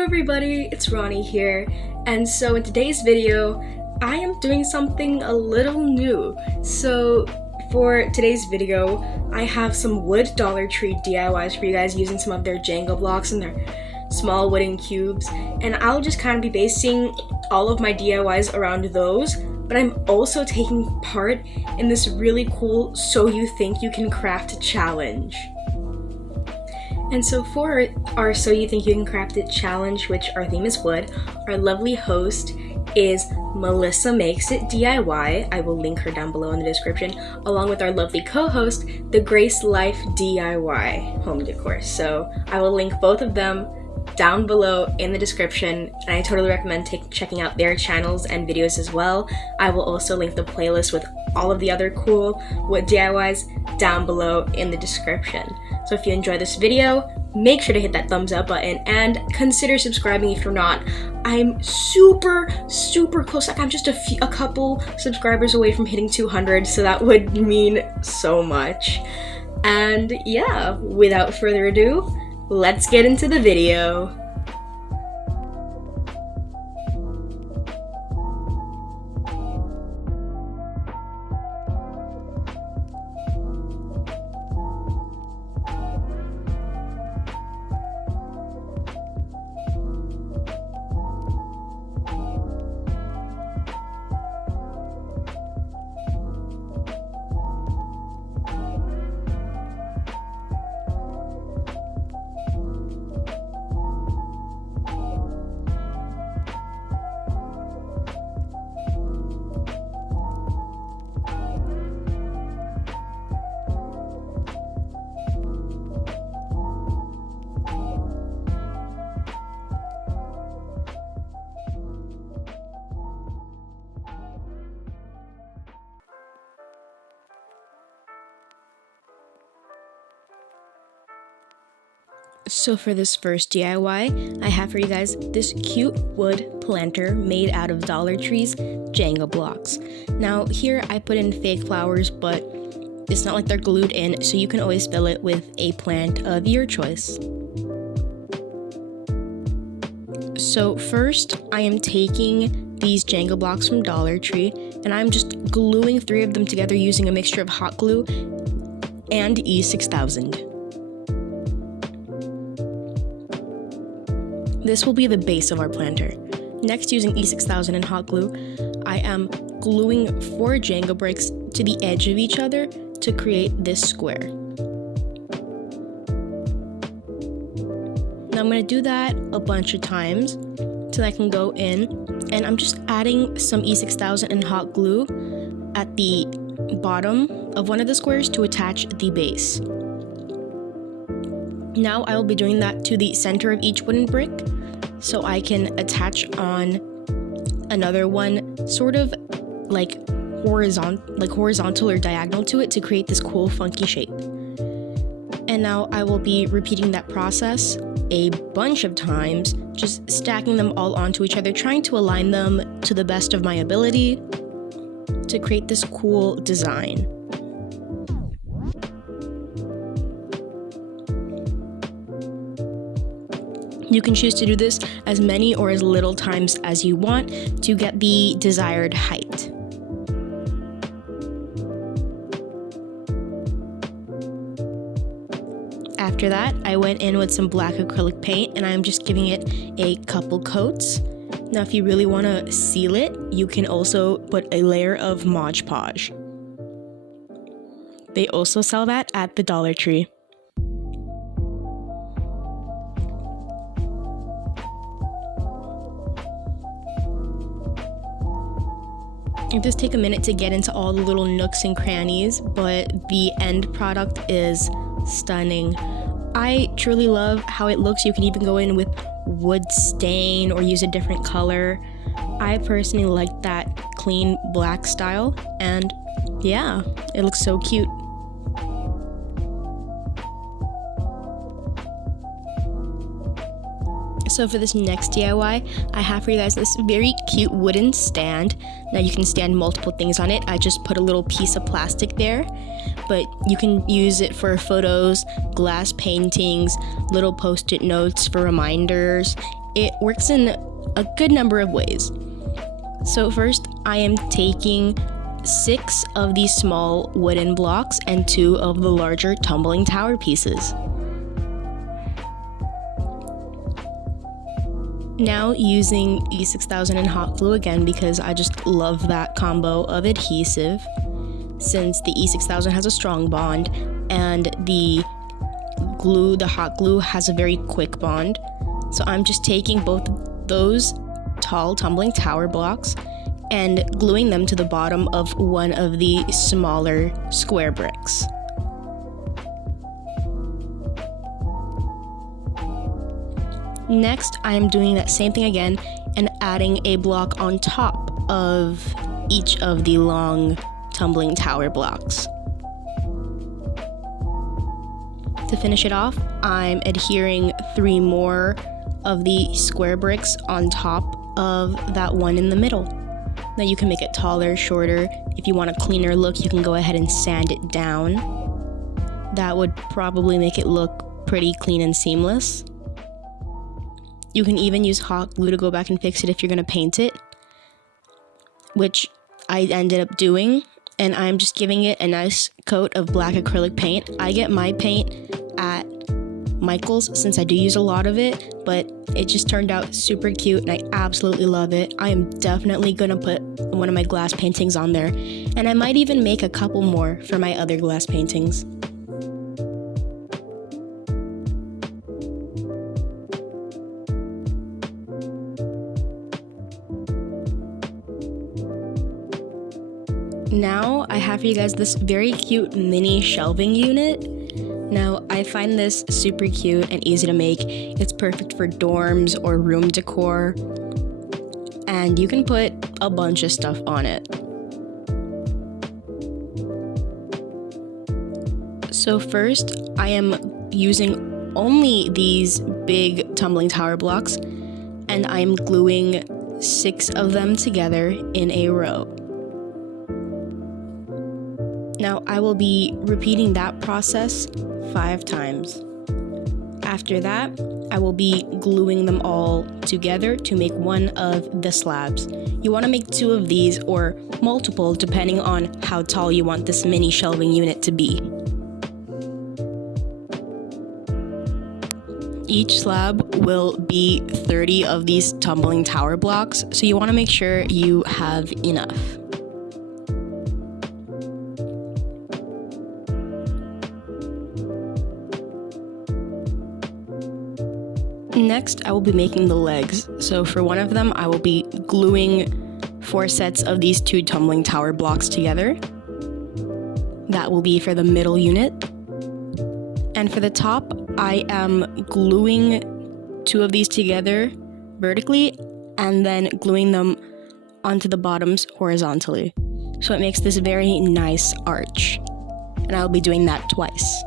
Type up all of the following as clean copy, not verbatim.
Heyo everybody, it's Ronnie here, and so in today's video, I am doing something a little new. So for today's video, I have some wood Dollar Tree DIYs for you guys using some of their Jenga blocks and their small wooden cubes, and I'll just kind of be basing all of my DIYs around those, but I'm also taking part in this really cool So You Think You Can Craft challenge. And so for our So You Think You Can Craft It challenge, which our theme is wood, our lovely host is Melissa Makes It DIY. I will link her down below in the description, along with our lovely co-host, the Grace Life DIY home decor. So I will link both of them down below in the description, and I totally recommend checking out their channels and videos as well. I will also link the playlist with all of the other cool wood DIYs down below in the description. So if you enjoy this video, make sure to hit that thumbs up button and consider subscribing if you're not. I'm super close. Like, I'm just a couple subscribers away from hitting 200, so that would mean so much. And yeah, without further ado, let's get into the video. So for this first DIY, I have for you guys this cute wood planter made out of Dollar Tree's Jenga blocks. Now here I put in fake flowers, but it's not like they're glued in, so you can always fill it with a plant of your choice. So first, I am taking these Jenga blocks from Dollar Tree, and I'm just gluing 3 of them together using a mixture of hot glue and E6000. This will be the base of our planter. Next, using E6000 and hot glue, I am gluing 4 Jenga bricks to the edge of each other to create this square. Now I'm going to do that a bunch of times till I can go in, and I'm just adding some E6000 and hot glue at the bottom of one of the squares to attach the base. Now I will be doing that to the center of each wooden brick, so I can attach on another one sort of like horizontal or diagonal to it to create this cool funky shape. And now I will be repeating that process a bunch of times, just stacking them all onto each other, trying to align them to the best of my ability to create this cool design. You can choose to do this as many or as little times as you want to get the desired height. After that, I went in with some black acrylic paint, and I'm just giving it a couple coats. Now, if you really want to seal it, you can also put a layer of Mod Podge. They also sell that at the Dollar Tree. It does take a minute to get into all the little nooks and crannies, but the end product is stunning. I truly love how it looks. You can even go in with wood stain or use a different color. I personally like that clean black style, and yeah, it looks so cute. So for this next DIY, I have for you guys this very cute wooden stand. Now you can stand multiple things on it. I just put a little piece of plastic there, but you can use it for photos, glass paintings, little post-it notes for reminders, it works in a good number of ways. So first, I am taking 6 of these small wooden blocks and 2 of the larger tumbling tower pieces. Now using E6000 and hot glue again, because I just love that combo of adhesive, since the E6000 has a strong bond and the hot glue has a very quick bond. So I'm just taking both those tall tumbling tower blocks and gluing them to the bottom of one of the smaller square bricks. Next, I am doing that same thing again and adding a block on top of each of the long tumbling tower blocks. To finish it off, I'm adhering 3 more of the square bricks on top of that one in the middle. Now you can make it taller, shorter. If you want a cleaner look, you can go ahead and sand it down. That would probably make it look pretty clean and seamless. You can even use hot glue to go back and fix it if you're going to paint it, which I ended up doing, and I'm just giving it a nice coat of black acrylic paint. I get my paint at Michael's since I do use a lot of it, but it just turned out super cute and I absolutely love it. I am definitely gonna put one of my glass paintings on there, and I might even make a couple more for my other glass paintings. Now I have for you guys this very cute mini shelving unit. Now I find this super cute and easy to make. It's perfect for dorms or room decor, and you can put a bunch of stuff on it. So first, I am using only these big tumbling tower blocks, and I'm gluing 6 of them together in a row. Now I will be repeating that process 5 times. After that, I will be gluing them all together to make one of the slabs. You want to make 2 of these or multiple depending on how tall you want this mini shelving unit to be. Each slab will be 30 of these tumbling tower blocks, so you want to make sure you have enough. Next, I will be making the legs. So for one of them, I will be gluing 4 sets of these 2 tumbling tower blocks together. That will be for the middle unit. And for the top, I am gluing 2 of these together vertically and then gluing them onto the bottoms horizontally. So it makes this very nice arch. And I'll be doing that twice.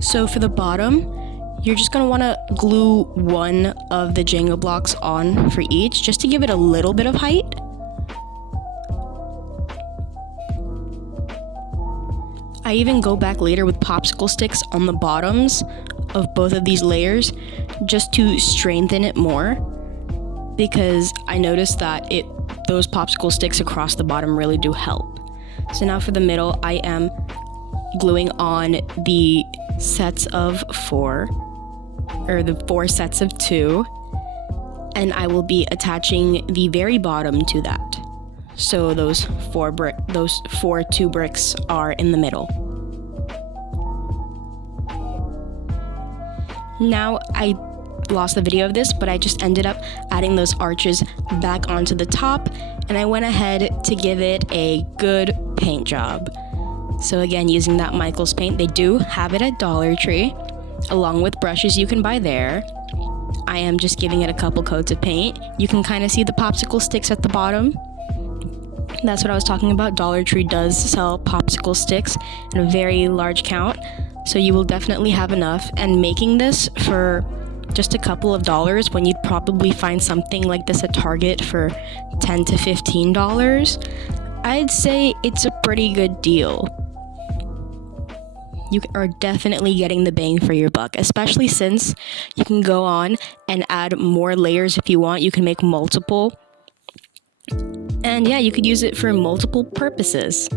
So for the bottom, you're just going to want to glue 1 of the Jenga blocks on for each, just to give it a little bit of height. I even go back later with popsicle sticks on the bottoms of both of these layers, just to strengthen it more, because I noticed that those popsicle sticks across the bottom really do help. So now for the middle, I am gluing on the sets of 4, or the 4 sets of 2, and I will be attaching the very bottom to that. So those 4 2 bricks are in the middle. Now I lost the video of this, but I just ended up adding those arches back onto the top, and I went ahead to give it a good paint job. So again, using that Michael's paint, they do have it at Dollar Tree, along with brushes you can buy there. I am just giving it a couple coats of paint. You can kind of see the popsicle sticks at the bottom. That's what I was talking about. Dollar Tree does sell popsicle sticks in a very large count, so you will definitely have enough. And making this for just a couple of dollars when you'd probably find something like this at Target for $10 to $15, I'd say it's a pretty good deal. you are definitely getting the bang for your buck, especially since you can go on and add more layers if you want. You can make multiple. And yeah, you could use it for multiple purposes,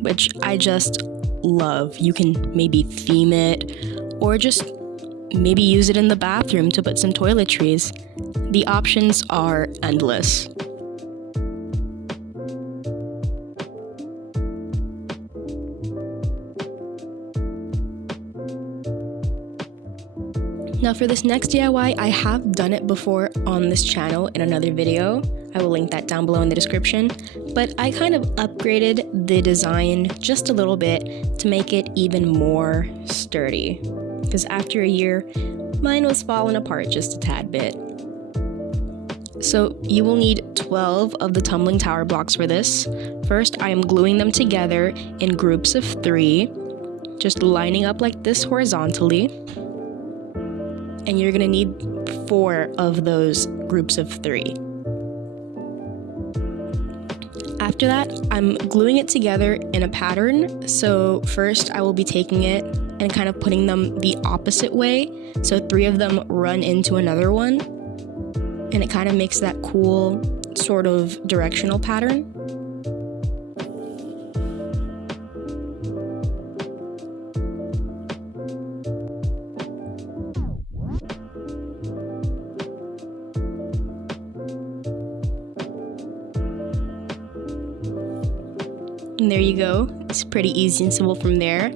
which I just love. You can maybe theme it or just maybe use it in the bathroom to put some toiletries. The options are endless. Now for this next DIY, I have done it before on this channel in another video. I will link that down below in the description. But I kind of upgraded the design just a little bit to make it even more sturdy. Because after a year, mine was falling apart just a tad bit. So you will need 12 of the tumbling tower blocks for this. First, I am gluing them together in groups of 3, just lining up like this horizontally. And you're gonna need 4 of those groups of 3. After that, I'm gluing it together in a pattern. So first I will be taking it and kind of putting them the opposite way. So 3 of them run into another one. And it kind of makes that cool sort of directional pattern. And there you go. It's pretty easy and simple from there.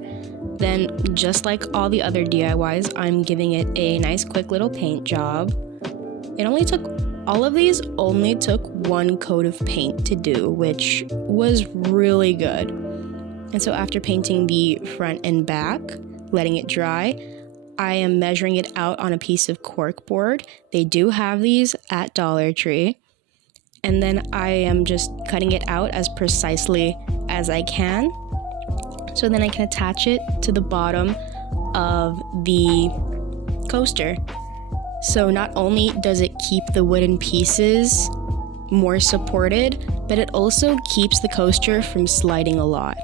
Then, just like all the other DIYs, I'm giving it a nice quick little paint job. All of these only took 1 coat of paint to do, which was really good. And so after painting the front and back, letting it dry, I am measuring it out on a piece of cork board. They do have these at Dollar Tree. And then I am just cutting it out as precisely as I can. So then I can attach it to the bottom of the coaster. So not only does it keep the wooden pieces more supported, but it also keeps the coaster from sliding a lot.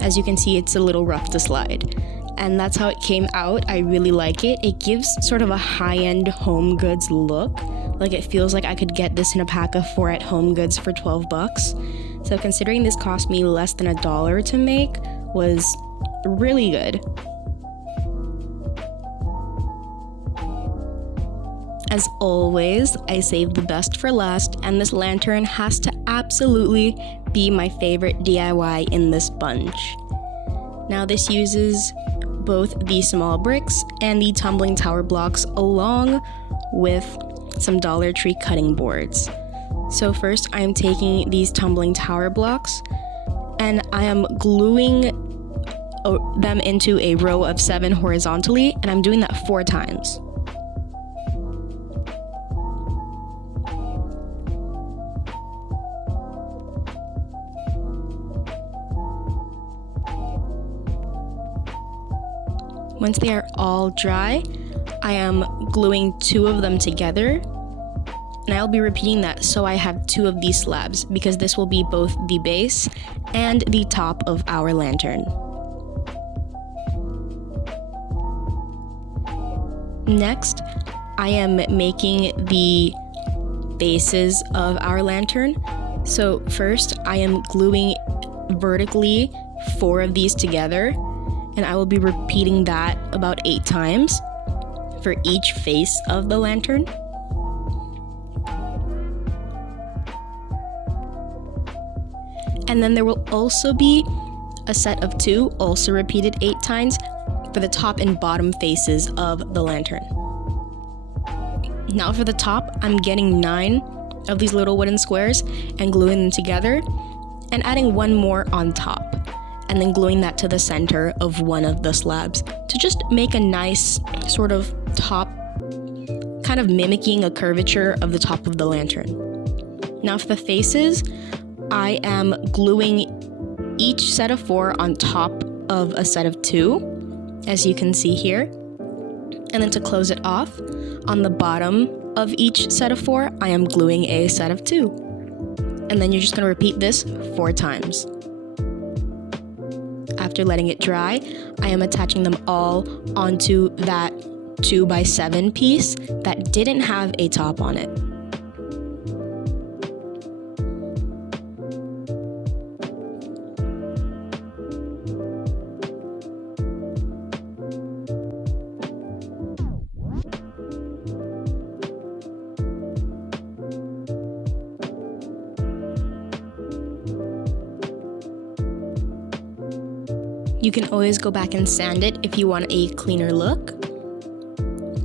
As you can see, it's a little rough to slide. And that's how it came out. I really like it. It gives sort of a high-end Home Goods look. Like it feels like I could get this in a pack of 4 at Home Goods for 12 bucks. So considering this cost me less than $1 to make was really good. As always, I saved the best for last, and this lantern has to absolutely be my favorite DIY in this bunch. Now this uses both the small bricks and the tumbling tower blocks along with some Dollar Tree cutting boards. So first I am taking these tumbling tower blocks and I am gluing them into a row of 7 horizontally, and I'm doing that 4 times. Once they are all dry, I am gluing 2 of them together, and I'll be repeating that so I have 2 of these slabs because this will be both the base and the top of our lantern. Next, I am making the bases of our lantern. So first, I am gluing vertically 4 of these together, and I will be repeating that about 8 times for each face of the lantern. And then there will also be a set of 2, also repeated 8 times, for the top and bottom faces of the lantern. Now for the top, I'm getting 9 of these little wooden squares and gluing them together and adding 1 more on top, and then gluing that to the center of one of the slabs to just make a nice sort of top, kind of mimicking a curvature of the top of the lantern. Now for the faces, I am gluing each set of 4 on top of a set of 2, as you can see here. And then to close it off, on the bottom of each set of 4, I am gluing a set of 2. And then you're just going to repeat this 4 times. after letting it dry, I am attaching them all onto that 2x7 piece that didn't have a top on it. You can always go back and sand it if you want a cleaner look.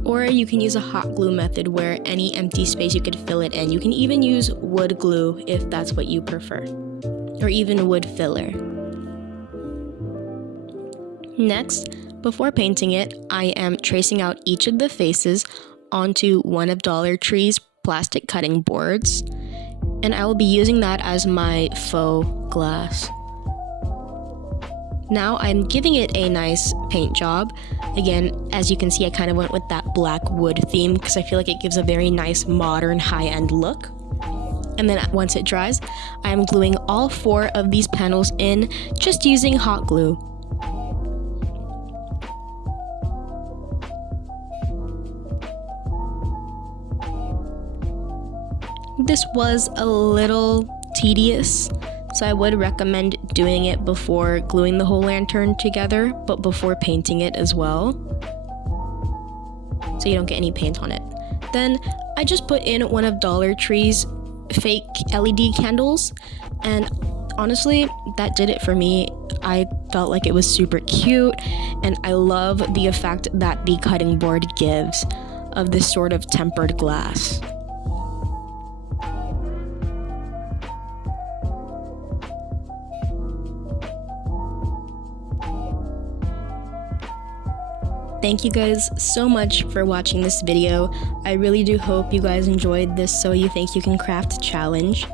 Or you can use a hot glue method where any empty space you could fill it in. You can even use wood glue if that's what you prefer. Or even wood filler. Next, before painting it, I am tracing out each of the faces onto one of Dollar Tree's plastic cutting boards. And I will be using that as my faux glass. Now I'm giving it a nice paint job. Again, as you can see, I kind of went with that black wood theme because I feel like it gives a very nice modern high-end look. And then once it dries, I'm gluing all 4 of these panels in just using hot glue. This was a little tedious, so I would recommend doing it before gluing the whole lantern together, but before painting it as well, so you don't get any paint on it. Then I just put in one of Dollar Tree's fake LED candles, and honestly, that did it for me. I felt like it was super cute, and I love the effect that the cutting board gives of this sort of tempered glass. Thank you guys so much for watching this video. I really do hope you guys enjoyed this So You Think You Can Craft challenge.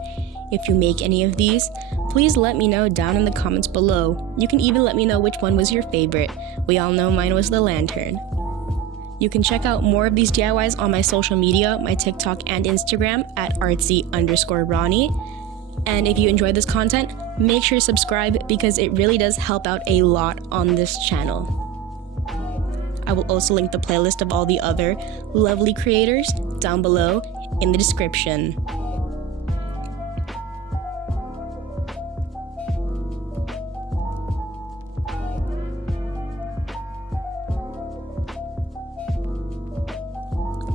If you make any of these, please let me know down in the comments below. You can even let me know which one was your favorite. We all know mine was the lantern. You can check out more of these DIYs on my social media, my TikTok and Instagram at artsy_Ronnie. And if you enjoyed this content, make sure to subscribe because it really does help out a lot on this channel. I will also link the playlist of all the other lovely creators down below in the description.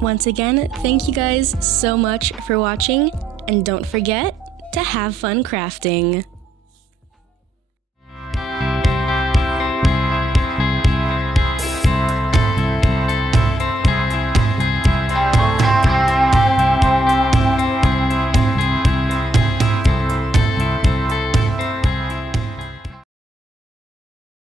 Once again, thank you guys so much for watching, and don't forget to have fun crafting.